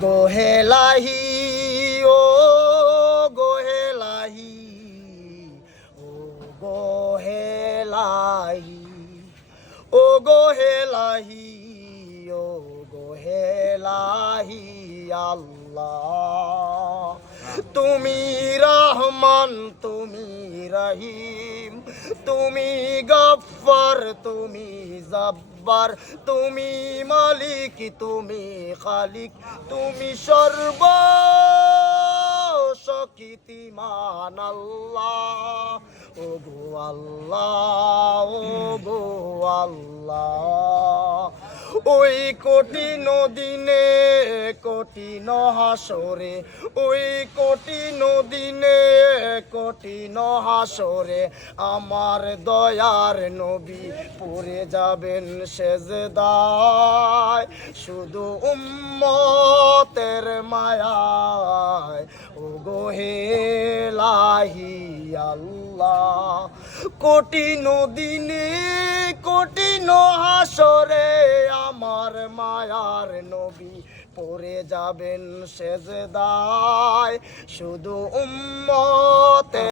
গোহেলাহি ও গোহেলাহি ও গোহেলাহি ও গোহেলাহি ও গোহেলাহি আল্লাহ তুমি রহমান তুমি রহিম তুমি গফফার তুমি জব্বার তুমি মালিক তুমি খালিক তুমি সর্বশক্তিমান আল্লাহ ও গো আল্লাহ ও গো আল্লাহ ওই কঠিন দিনে কঠিন হাসরে ওই কঠিন দিনে কঠিন হাসরে আমার দয়ার নবী পড়ে যাবেন সেজদায় শুধু উম্মতের মায়ায় ও গোহেলাহি আল্লাহ কঠিন দিনে কঠিন হাসরে আমার মায়ার নবী পড়ে যাবেন সেজদায় শুধু উম্মতে